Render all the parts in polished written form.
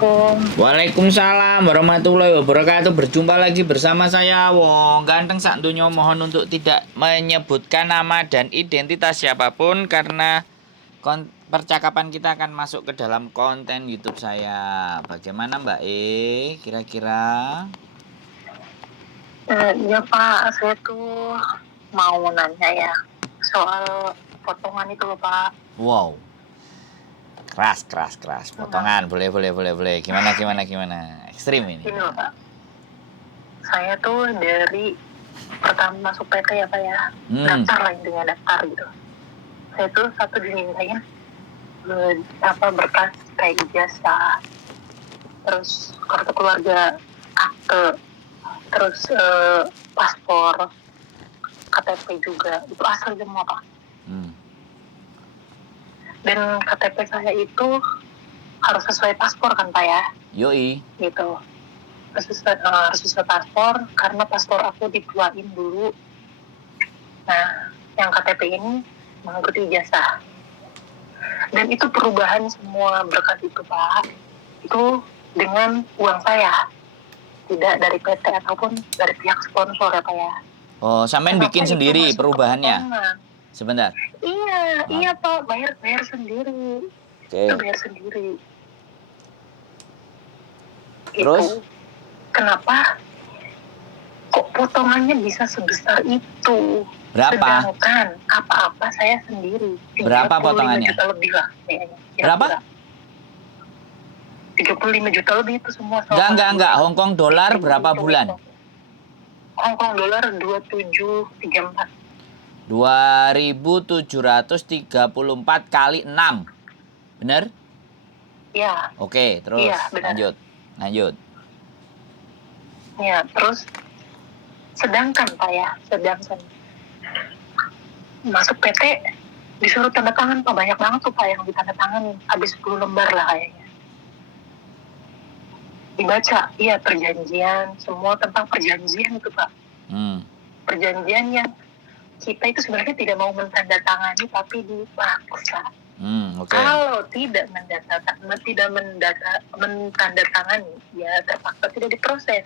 Waalaikumsalam warahmatullahi wabarakatuh. Berjumpa lagi bersama saya Wong Ganteng sak donya. Mohon untuk tidak menyebutkan nama dan identitas siapapun karena percakapan kita akan masuk ke dalam konten YouTube saya. Bagaimana Mbak kira-kira? Iya Pak, saya tuh mau nanya ya soal potongan itu loh Pak. Wow. Keras. Potongan. Boleh. Gimana? Ekstrim ini. Ini loh Pak, saya tuh dari pertama masuk PT ya Pak ya, daftar lah intinya daftar gitu. Saya tuh satu dimintain berkas kayak ijazah, terus kartu keluarga, akte, terus paspor, KTP juga, itu asal semua Pak. Dan KTP saya itu harus sesuai paspor kan Pak ya? Yoi. Gitu. Harus sesuai paspor, karena paspor aku dituain dulu. Nah, yang KTP ini mengikuti ijazah. Dan itu perubahan semua berkas itu Pak, itu dengan uang saya, tidak dari PT ataupun dari pihak sponsor ya Pak ya. Oh, sampean bikin sendiri perubahannya? Sebentar. Iya Pak, bayar sendiri. Itu bayar sendiri. Terus? Itu. Kenapa? Kok potongannya bisa sebesar itu? Berapa? Sedangkan apa-apa saya sendiri. Berapa potongannya? 35 juta lebih lah kayaknya. Berapa? 35 juta lebih itu semua. Enggak. Hongkong dolar berapa bulan? Hongkong dolar 2734. 2.734 kali 6. Bener? Iya. Oke, terus iya, lanjut. Ya, terus sedangkan Pak ya, masuk PT disuruh tanda tangan Pak, banyak banget tuh Pak yang ditanda tangan, habis 10 lembar lah kayaknya. Dibaca, iya perjanjian, semua tentang perjanjian itu Pak. Perjanjian yang kita itu sebenarnya tidak mau menandatangani tapi dipaksa. Kalau tidak menandatangani, ya terpaksa tidak diproses.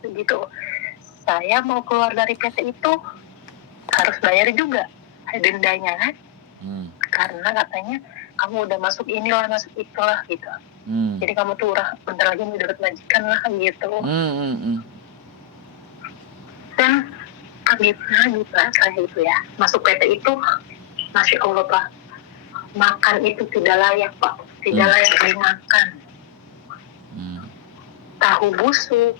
Begitu. Saya mau keluar dari PT itu harus bayar juga dendanya kan? Karena katanya kamu udah masuk inilah, masuk itulah gitu. Jadi kamu tuh bentar lagi udah dapat majikan lah gitu. Dan gitu saya itu ya, masuk PT itu, Masya Allah Pak, makan itu tidak layak Pak, tidak layak dimakan. Tahu busuk,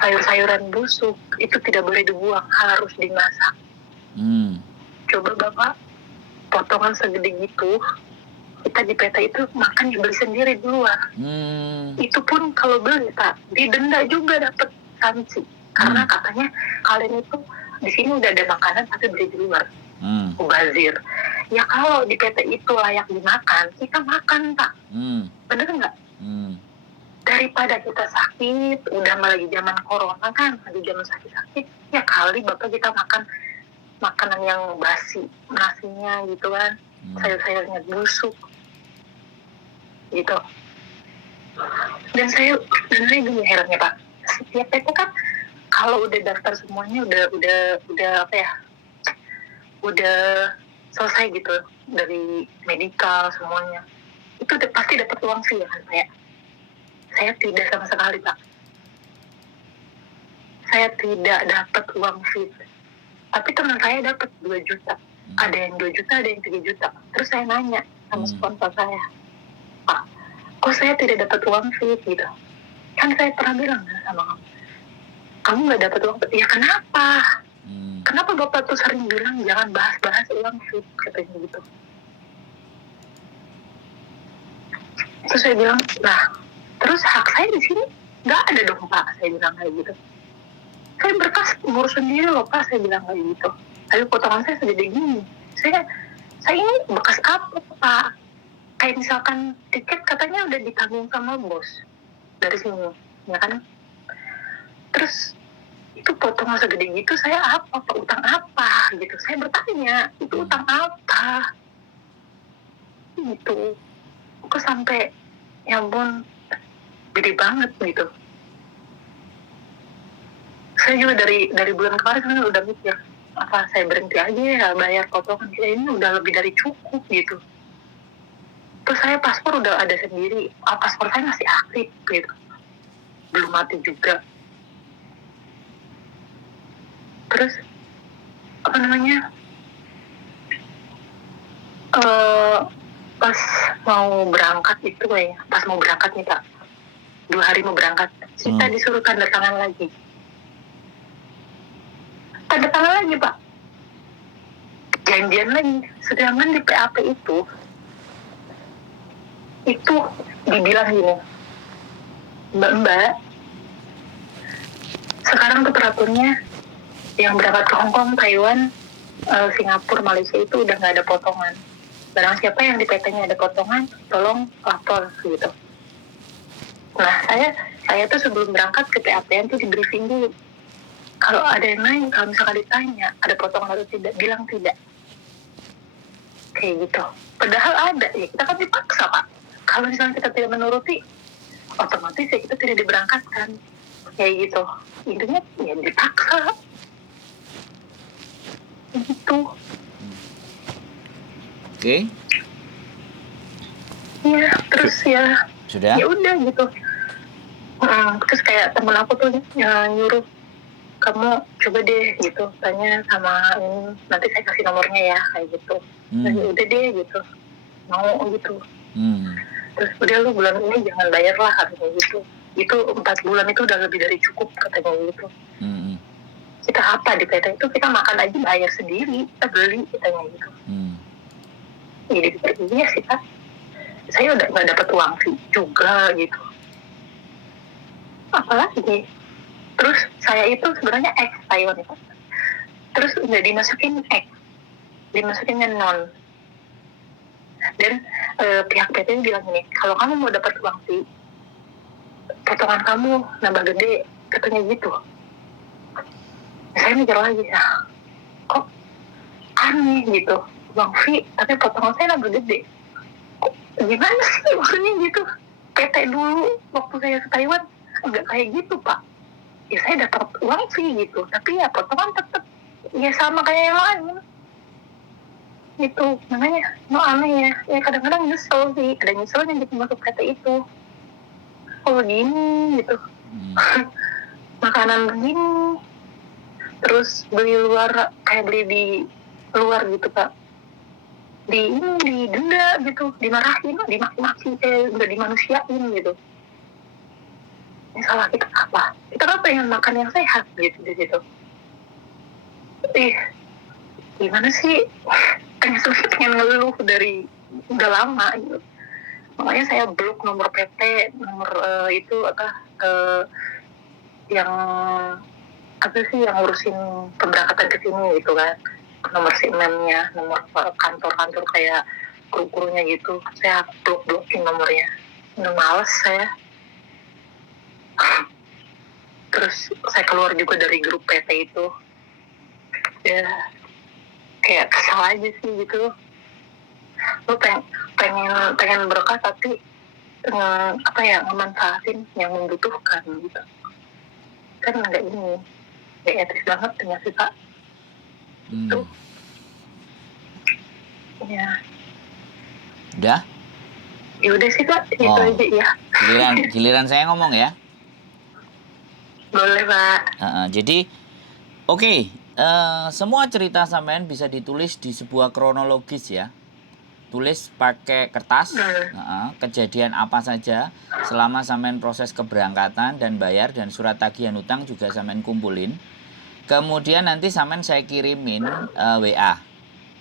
sayur-sayuran busuk itu tidak boleh dibuang, harus dimasak. Coba Bapak, potongan segede gitu, kita di PT itu makan dibeli sendiri di luar. Itu pun kalau beli Pak, didenda juga dapat sanksi. Karena katanya kalian itu di sini udah ada makanan tapi beli di luar. Mubazir. Ya kalau di PT itu layak dimakan, kita makan Pak. Bener nggak? Daripada kita sakit, udah lagi zaman corona kan, lagi zaman sakit-sakit, ya kali Bapak kita makan makanan yang basi, nasinya gitu kan, sayur-sayurnya busuk, gitu. Dan saya gini herannya Pak, setiap PT kan kalau udah daftar semuanya udah apa ya, udah selesai gitu dari medikal semuanya, itu pasti dapat uang sih ya kan saya tidak sama sekali Pak. Saya tidak dapat uang fee. Tapi teman saya dapat 2 juta. Ada yang 2 juta, ada yang 3 juta. Terus saya nanya sama sponsor saya, Pak, kok saya tidak dapat uang fee gitu? Kan saya pernah bilang sama kamu nggak dapat uang fee. Ya kenapa? Kenapa Bapak tuh sering bilang jangan bahas-bahas uang fee, katanya gitu. Terus saya bilang, nah, terus hak saya di sini nggak ada dong Pak, saya bilang kayak gitu. Saya berkas ngurus sendiri loh Pak, saya bilang kayak gitu. Tapi potongan saya segede gini. Saya ini bekas apa Pak? Kayak misalkan tiket katanya udah ditanggung sama bos dari sini, ya kan? Terus itu potongan segede gitu, saya apa Pak? Utang apa? Gitu. Saya bertanya, itu utang apa? Gitu. Kok sampai ya ampun, gede banget gitu. Saya juga dari bulan kemarin kan udah mikir, apa saya berhenti aja ya bayar potongan, ini udah lebih dari cukup gitu. Terus saya paspor udah ada sendiri, paspor saya masih aktif gitu, belum mati juga. Terus apa namanya, pas mau berangkat itu kayaknya, pas mau berangkat nih Pak, 2 hari mau berangkat, kita disuruh tanda tangan lagi. Tanda tangan lagi Pak, janjian lagi. Sedangkan di PAP itu dibilang gini, Mbak, sekarang tuh peraturannya yang berangkat ke Hongkong, Taiwan, Singapura, Malaysia itu udah nggak ada potongan. Barang siapa yang di PT-nya ada potongan, tolong lapor gitu. Nah, saya tuh sebelum berangkat ke PAPN tuh di briefing dulu. Kalau ada yang nanya, kalau misalkan ditanya ada potongan atau tidak, bilang tidak. Kayak gitu. Padahal ada ya, kita kan dipaksa Pak. Kalau misalnya kita tidak menuruti, otomatis ya kita tidak diberangkatkan. Kayak gitu. Intinya ya dipaksa. Gitu. Oke. Iya, terus ya. Sudah? Ya udah gitu. Terus kayak temen aku tuh nyuruh, kamu coba deh gitu, tanya sama ini, nanti saya kasih nomornya ya, kayak gitu. Nah, ya udah deh gitu, mau gitu. Terus udah lu bulan ini jangan bayar lah, katanya gitu. Itu 4 bulan itu udah lebih dari cukup, katanya gitu. Kita apa di PT itu, kita makan aja bayar sendiri, kita beli, katanya gitu. Jadi iya sih Pak, saya udah nggak dapet uang sih juga gitu. Apalagi terus saya itu sebenarnya ex Taiwan itu, terus udah dimasukin ex, dimasukinnya non, dan pihak PT bilang gini, kalau kamu mau dapat uang sih, potongan kamu nambah gede, katanya gitu. Saya mikir lagi, kok aneh gitu, uang fee tapi potongan saya nambah gede, kok gimana sih maksudnya gitu. PT dulu waktu saya ke Taiwan nggak kayak gitu Pak, ya saya dapat uang sih gitu, tapi ya potongan tetap ya sama kayak yang lain gitu. Makanya aneh ya kadang-kadang nyesel sih, ada nyeselnya gitu masuk PT itu, kok begini gitu. Makanan begini, terus beli luar, kayak beli di luar gitu Pak, di denda gitu, dimarahin, dimaki-maki, kayak udah dimanusiain gitu. Ini salah kita apa? Kita kan pengen makan yang sehat gitu di situ. Gimana sih? Pengen ngeluh dari udah lama gitu. Makanya saya blok nomor PT, nomor itu yang apa sih yang ngurusin pemberangkatan ke sini gitu kan. Nomor SIM-nya, nomor kantor-kantor kayak kru-krunya gitu. Saya blokin nomornya. Udah males saya. Terus saya keluar juga dari grup PT itu. Ya kayak kesal aja sih gitu. Lu pengen berkah tapi ngemanfaatin yang membutuhkan gitu. Kan nggak etis banget ya sih Pak. Tuh. Ya. Udah? Ya udah sih Pak, itu aja ya. Giliran saya ngomong ya. Boleh Pak. Jadi oke. Semua cerita sampean bisa ditulis di sebuah kronologis ya. Tulis pakai kertas, kejadian apa saja selama sampean proses keberangkatan dan bayar, dan surat tagihan utang juga sampean kumpulin. Kemudian nanti sampean saya kirimin WA.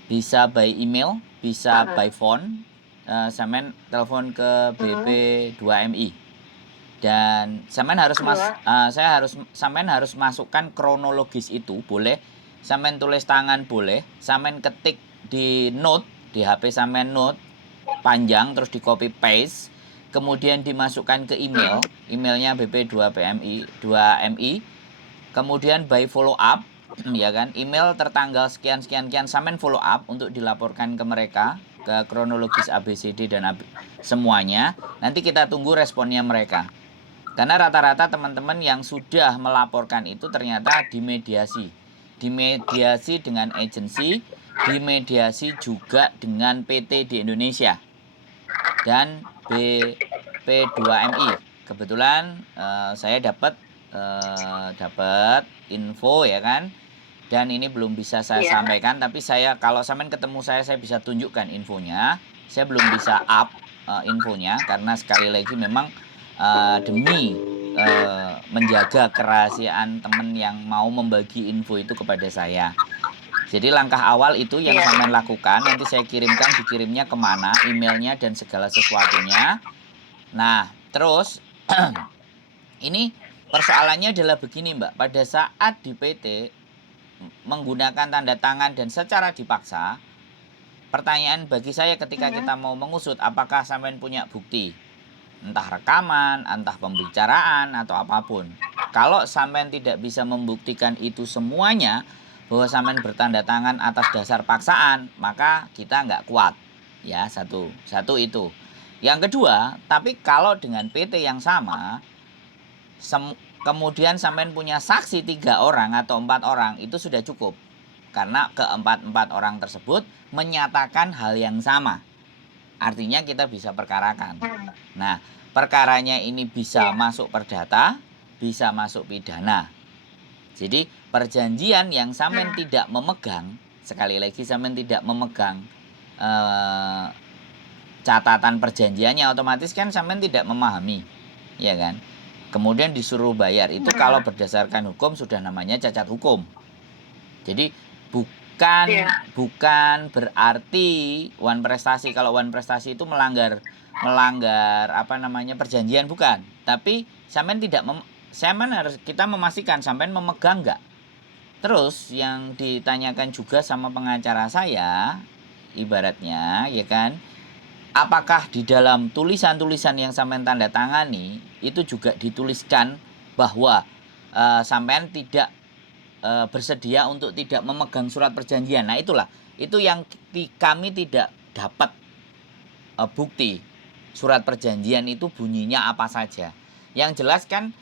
Bisa by email, bisa by phone. Sampean telepon ke BP 2MI. Dan sampean harus sampean harus masukkan kronologis itu, boleh sampean tulis tangan, boleh sampean ketik di note di HP sampean, note panjang terus di copy paste, kemudian dimasukkan ke emailnya BP 2MI, kemudian by follow up ya kan, email tertanggal sekian sampean follow up untuk dilaporkan ke mereka, ke kronologis ABCD dan semuanya. Nanti kita tunggu responnya mereka. Karena rata-rata teman-teman yang sudah melaporkan itu ternyata dimediasi. Dimediasi dengan agensi, dimediasi juga dengan PT di Indonesia. Dan BP2MI. Kebetulan saya dapat info ya kan. Dan ini belum bisa saya sampaikan, tapi kalau sampean ketemu saya bisa tunjukkan infonya. Saya belum bisa up infonya karena sekali lagi memang demi menjaga kerahasiaan teman yang mau membagi info itu kepada saya. Jadi langkah awal itu yang sampean lakukan, nanti saya kirimkan, dikirimnya kemana, emailnya dan segala sesuatunya. Nah, terus ini persoalannya adalah begini Mbak, pada saat di PT menggunakan tanda tangan dan secara dipaksa, pertanyaan bagi saya ketika kita mau mengusut, apakah sampean punya bukti? Entah rekaman, entah pembicaraan, atau apapun. Kalau sampean tidak bisa membuktikan itu semuanya, bahwa sampean bertanda tangan atas dasar paksaan, maka kita nggak kuat. Ya, satu itu. Yang kedua, tapi kalau dengan PT yang sama, kemudian sampean punya saksi 3 orang atau 4 orang, itu sudah cukup. Karena keempat orang tersebut menyatakan hal yang sama. Artinya kita bisa perkarakan. Nah, perkaranya ini bisa masuk perdata, bisa masuk pidana. Jadi perjanjian yang sampean tidak memegang, sekali lagi sampean tidak memegang catatan perjanjiannya, otomatis kan sampean tidak memahami, ya kan? Kemudian disuruh bayar, itu kalau berdasarkan hukum sudah namanya cacat hukum. Jadi bukan berarti one prestasi, kalau one prestasi itu melanggar perjanjian, bukan. Tapi sampean kita memastikan sampean memegang enggak. Terus yang ditanyakan juga sama pengacara saya, ibaratnya ya kan, apakah di dalam tulisan-tulisan yang sampean tanda tangani itu juga dituliskan bahwa sampean tidak bersedia untuk tidak memegang surat perjanjian. Nah, itu yang kami tidak dapat bukti surat perjanjian itu bunyinya apa saja. Yang jelas kan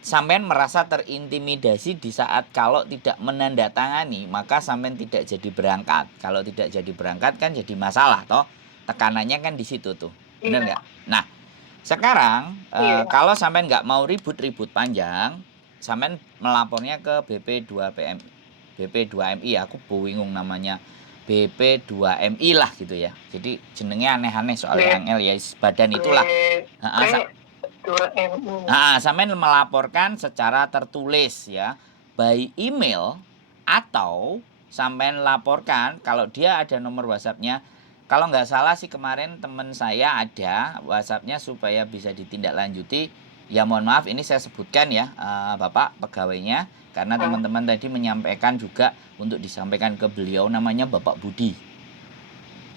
sampean merasa terintimidasi di saat kalau tidak menandatangani, maka sampean tidak jadi berangkat. Kalau tidak jadi berangkat kan jadi masalah toh. Tekanannya kan di situ tuh. Benar nggak? Nah, sekarang kalau sampean nggak mau ribut-ribut panjang, sampean melapornya ke BP2MI, aku bingung namanya, BP2MI lah gitu ya. Jadi jenengnya aneh-aneh soalnya angel ya, badan itulah. Sampean melaporkan secara tertulis ya, by email, atau sampean laporkan kalau dia ada nomor WhatsApp-nya. Kalau nggak salah sih kemarin teman saya ada WhatsApp-nya supaya bisa ditindaklanjuti. Ya mohon maaf ini saya sebutkan ya Bapak pegawainya, karena teman-teman tadi menyampaikan juga untuk disampaikan ke beliau, namanya Bapak Budi.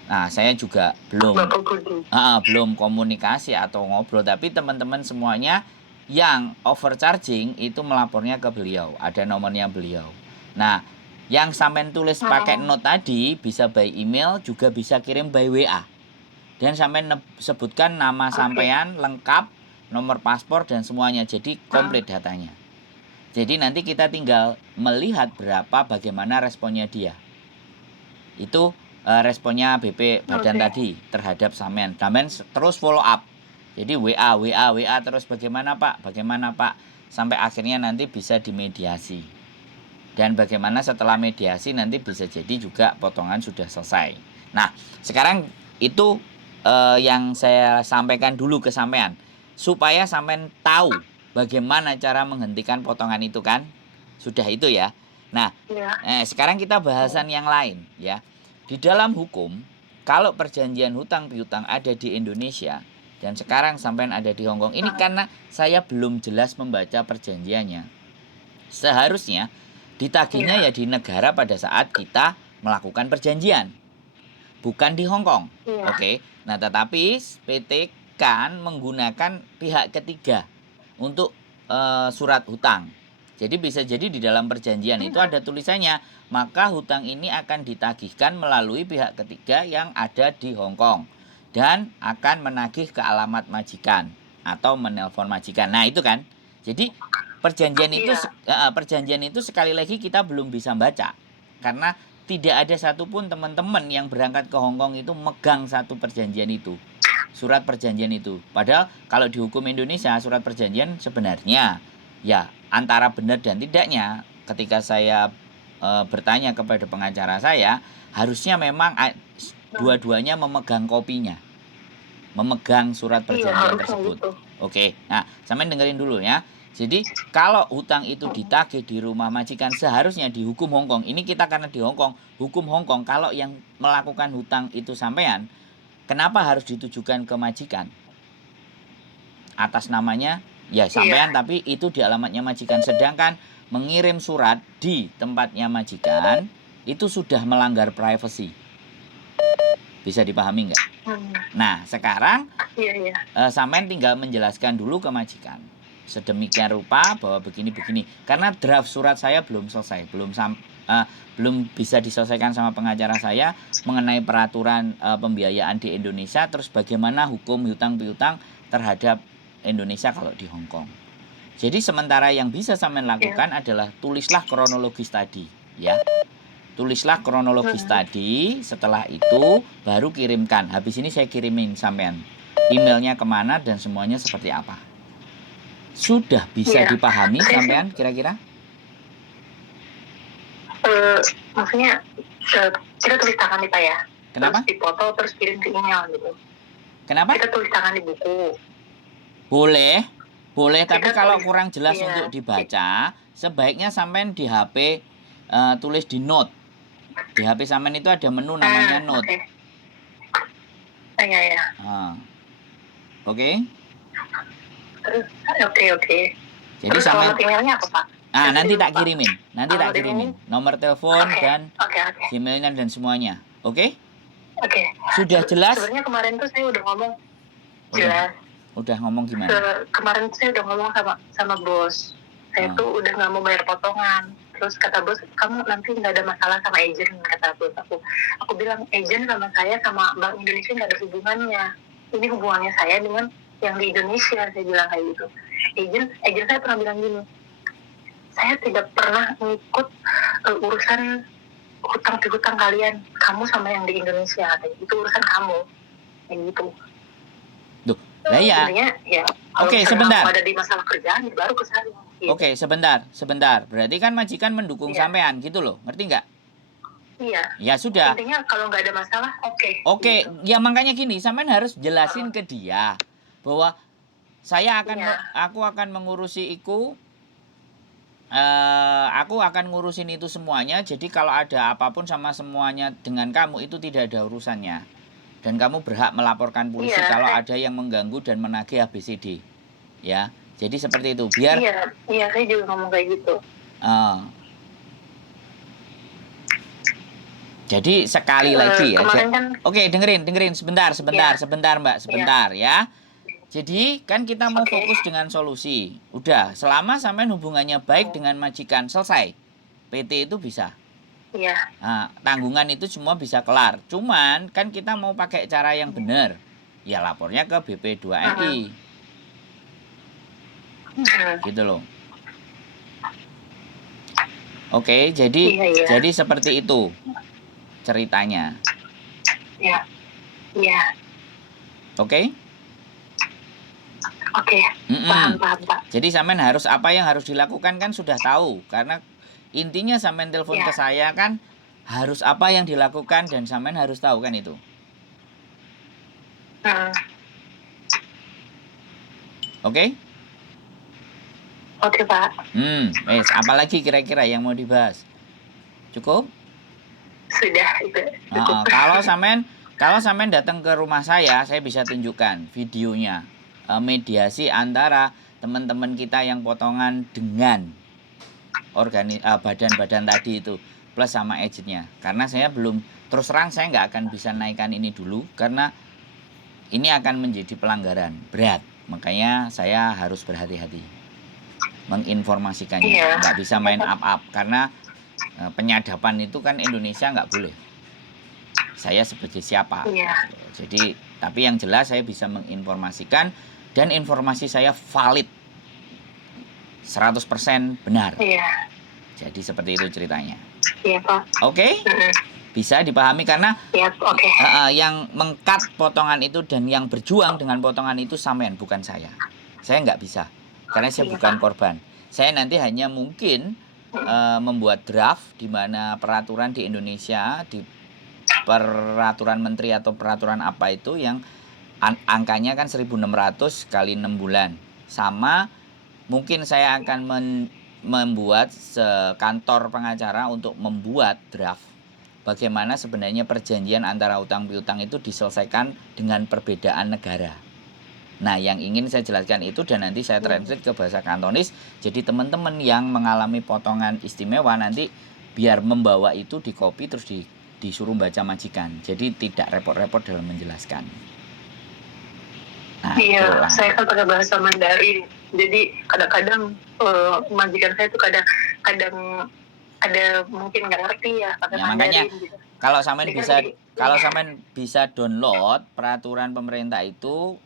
Nah, saya juga belum komunikasi atau ngobrol, tapi teman-teman semuanya yang overcharging itu melapornya ke beliau, ada nomornya beliau. Nah, yang sampean tulis pakai note tadi bisa by email, juga bisa kirim by WA. Dan sampean sebutkan nama sampean lengkap, nomor paspor dan semuanya, jadi komplit datanya. Jadi nanti kita tinggal melihat bagaimana responnya dia. Itu responnya BP badan tadi terhadap sampean. Sampean terus follow up. Jadi WA terus bagaimana Pak? Sampai akhirnya nanti bisa dimediasi. Dan bagaimana setelah mediasi nanti bisa jadi juga potongan sudah selesai. Nah, sekarang itu yang saya sampaikan dulu ke sampean, supaya sampean tahu bagaimana cara menghentikan potongan itu kan. Sudah itu ya. Nah, sekarang kita bahasan yang lain ya. Di dalam hukum, kalau perjanjian hutang piutang ada di Indonesia dan sekarang sampean ada di Hong Kong, ini karena saya belum jelas membaca perjanjiannya. Seharusnya ditagihnya ya di negara pada saat kita melakukan perjanjian, bukan di Hong Kong. Oke. Nah, tetapi PT kan menggunakan pihak ketiga untuk surat hutang. Jadi bisa jadi di dalam perjanjian itu ada tulisannya, maka hutang ini akan ditagihkan melalui pihak ketiga yang ada di Hong Kong dan akan menagih ke alamat majikan atau menelpon majikan. Nah, itu kan. Jadi perjanjian itu sekali lagi kita belum bisa baca karena tidak ada satupun teman-teman yang berangkat ke Hong Kong itu megang satu perjanjian itu, surat perjanjian itu. Padahal kalau di hukum Indonesia surat perjanjian sebenarnya ya antara benar dan tidaknya ketika saya bertanya kepada pengacara saya, harusnya memang dua-duanya memegang kopinya, memegang surat perjanjian tersebut. Oke, nah sampean dengerin dulu ya. Jadi kalau hutang itu ditagih di rumah majikan seharusnya di hukum Hong Kong, ini kita karena di Hong Kong, hukum Hong Kong kalau yang melakukan hutang itu sampean, kenapa harus ditujukan ke majikan? Atas namanya ya sampean, tapi itu di alamatnya majikan. Sedangkan mengirim surat di tempatnya majikan itu sudah melanggar privasi. Bisa dipahami nggak? Nah sekarang sampean tinggal menjelaskan dulu ke majikan sedemikian rupa bahwa begini-begini. Karena draft surat saya belum selesai, belum bisa diselesaikan sama pengacara saya mengenai peraturan pembiayaan di Indonesia, terus bagaimana hukum hutang piutang terhadap Indonesia kalau di Hong Kong. Jadi sementara yang bisa sampean lakukan adalah tulislah kronologis tadi, ya. Tulislah kronologis tadi, setelah itu baru kirimkan. Habis ini saya kirimin sampean emailnya kemana dan semuanya seperti apa. Sudah bisa dipahami sampean kira-kira? Maksudnya kita tulis tangan nih Pak ya. Kenapa? Terus dipoto terus kirim ke email gitu. Kenapa? Kita tulis tangan di buku. Boleh, tapi kalau kurang jelas untuk dibaca, sebaiknya sampean di HP tulis di note. Di HP sampean itu ada menu namanya note. Iya. Oke. Oke. Jadi sampean emailnya apa Pak? Nanti tak kirimin. Nomor telepon dan emailnya dan semuanya. Oke? Oke. Sudah jelas? Sebenarnya kemarin tuh saya udah ngomong jelas. Udah ngomong gimana? Kemarin saya udah ngomong sama bos. Saya tuh udah nggak mau bayar potongan. Terus kata bos, kamu nanti nggak ada masalah sama agent, kata bos aku. Aku bilang agent sama saya sama Bank Indonesia nggak ada hubungannya. Ini hubungannya saya dengan yang di Indonesia, saya bilang kayak gitu. Agent saya pernah bilang gini, saya tidak pernah ngikut urusan hutang piutang kalian, kamu sama yang di Indonesia, itu urusan kamu, kayak gitu. Nah ya. Oke, sebentar. Ada di masalah kerjaan baru ke saya. Gitu. Oke, sebentar. Berarti kan majikan mendukung sampean gitu loh, ngerti nggak? Iya. Ya sudah. Intinya kalau nggak ada masalah, oke. Gitu. Ya makanya gini, sampean harus jelasin ke dia bahwa aku akan mengurusi itu. Aku akan ngurusin itu semuanya. Jadi kalau ada apapun sama semuanya dengan kamu itu tidak ada urusannya. Dan kamu berhak melaporkan polisi kalau ada yang mengganggu dan menagih ABCD. Ya. Jadi seperti itu. Biar Iya, saya juga ngomong kayak gitu. Jadi sekali lagi ya. Oke, dengerin sebentar Mbak, ya. Jadi kan kita mau fokus dengan solusi. Udah, selama sampean hubungannya baik dengan majikan, selesai. PT itu bisa. Iya. Nah, tanggungan itu semua bisa kelar. Cuman kan kita mau pakai cara yang benar. Ya lapornya ke BP2NI. Gitu loh. Oke, jadi seperti itu ceritanya. Iya. Oke? Oke, paham Pak. Jadi sampean harus apa yang harus dilakukan kan sudah tahu. Karena intinya sampean telepon ke saya kan harus apa yang dilakukan dan sampean harus tahu kan itu. Oke? Oke Pak. Apalagi kira-kira yang mau dibahas? Cukup? Sudah itu. Kalau sampean datang ke rumah saya bisa tunjukkan videonya. Mediasi antara teman-teman kita yang potongan dengan badan-badan tadi itu plus sama agentnya. Karena saya belum, terus terang saya nggak akan bisa naikkan ini dulu karena ini akan menjadi pelanggaran berat. Makanya saya harus berhati-hati. menginformasikannya. Iya. Nggak bisa main up-up karena penyadapan itu kan Indonesia nggak boleh. Saya sebagai siapa? Iya. Jadi, tapi yang jelas saya bisa menginformasikan dan informasi saya valid. 100% benar. Iya. Jadi seperti itu ceritanya. Iya, Pak. Oke? Bisa dipahami karena Oke. yang mengkat potongan itu dan yang berjuang dengan potongan itu sampean, bukan saya. Saya nggak bisa karena saya bukan korban. Saya nanti hanya mungkin membuat draft di mana peraturan di Indonesia, di peraturan menteri atau peraturan apa itu yang angkanya kan 1.600 kali 6 bulan. Sama mungkin saya akan membuat kantor pengacara untuk membuat draft bagaimana sebenarnya perjanjian antara utang piutang itu diselesaikan dengan perbedaan negara. Nah, yang ingin saya jelaskan itu dan nanti saya translate ke bahasa Kantonis. Jadi teman-teman yang mengalami potongan istimewa nanti biar membawa itu di copy terus disuruh baca majikan. Jadi tidak repot-repot dalam menjelaskan. Nah, iya, saya kan pakai bahasa Mandarin. Jadi kadang-kadang majikan saya tuh kadang ada mungkin nggak ngerti ya pakai Mandarin. Makanya gitu. Kalau sampean bisa download peraturan pemerintah itu,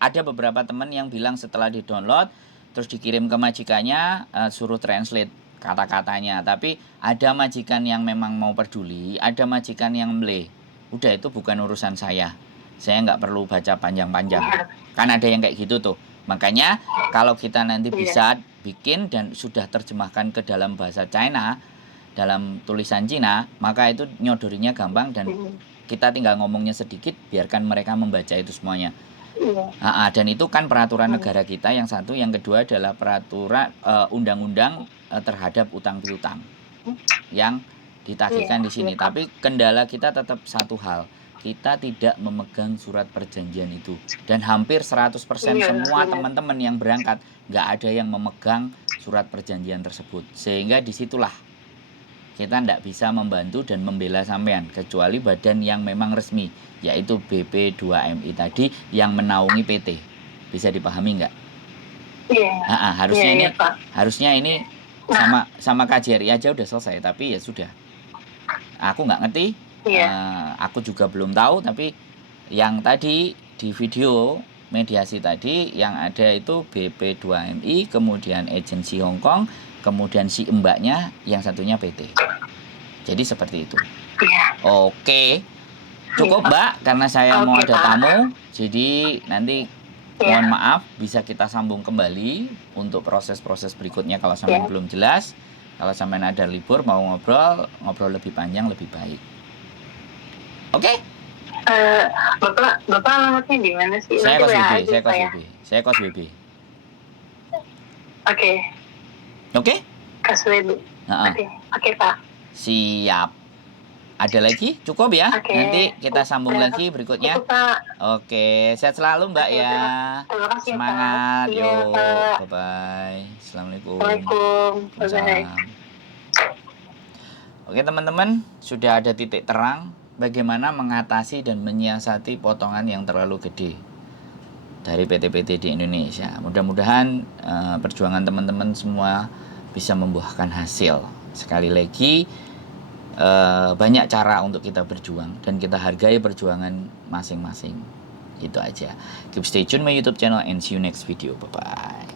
ada beberapa teman yang bilang setelah di-download terus dikirim ke majikannya, suruh translate kata-katanya. Tapi ada majikan yang memang mau peduli, ada majikan yang mele. Udah, itu bukan urusan saya. Saya nggak perlu baca panjang-panjang. Kan ada yang kayak gitu tuh. Makanya kalau kita nanti bisa bikin dan sudah terjemahkan ke dalam bahasa China, dalam tulisan Cina, maka itu nyodorinya gampang dan kita tinggal ngomongnya sedikit, biarkan mereka membaca itu semuanya. Dan itu kan peraturan negara kita yang satu, yang kedua adalah peraturan undang-undang terhadap utang piutang yang ditagihkan di sini. Tapi kendala kita tetap satu hal, kita tidak memegang surat perjanjian itu. Dan hampir 100% semua teman-teman yang berangkat nggak ada yang memegang surat perjanjian tersebut. Sehingga disitulah kita tidak bisa membantu dan membela sampean kecuali badan yang memang resmi, yaitu BP2MI tadi yang menaungi PT. Bisa dipahami nggak? Iya. Harusnya ini sama KJRI aja udah selesai, tapi ya sudah. Aku nggak ngerti. Aku juga belum tahu, tapi yang tadi di video mediasi tadi yang ada itu BP2MI, kemudian agensi Hong Kong, kemudian si mbaknya, yang satunya PT. Jadi seperti itu. Oke. Cukup, Mbak, karena saya mau ada tamu. Jadi nanti mohon maaf, bisa kita sambung kembali untuk proses-proses berikutnya kalau sampai belum jelas. Kalau sampai ada libur mau ngobrol lebih panjang lebih baik. Oke? Bapak alamatnya di mana sih? Saya kos BB. Oke? Kos BB. Oke, Pak. Siap. Ada lagi? Cukup ya? Nanti kita sambung lagi berikutnya. Cukup, Pak. Oke, sehat selalu, Mbak ya. Terima kasih, Semangat. Pak. Yuk, Pak. bye-bye. Assalamualaikum. Waalaikumsalam. Oke, teman-teman, sudah ada titik terang bagaimana mengatasi dan menyiasati potongan yang terlalu gede dari PT-PT di Indonesia. Mudah-mudahan perjuangan teman-teman semua bisa membuahkan hasil. Sekali lagi, banyak cara untuk kita berjuang dan kita hargai perjuangan masing-masing. Itu aja. Keep stay tune my YouTube channel and see you next video. Bye-bye.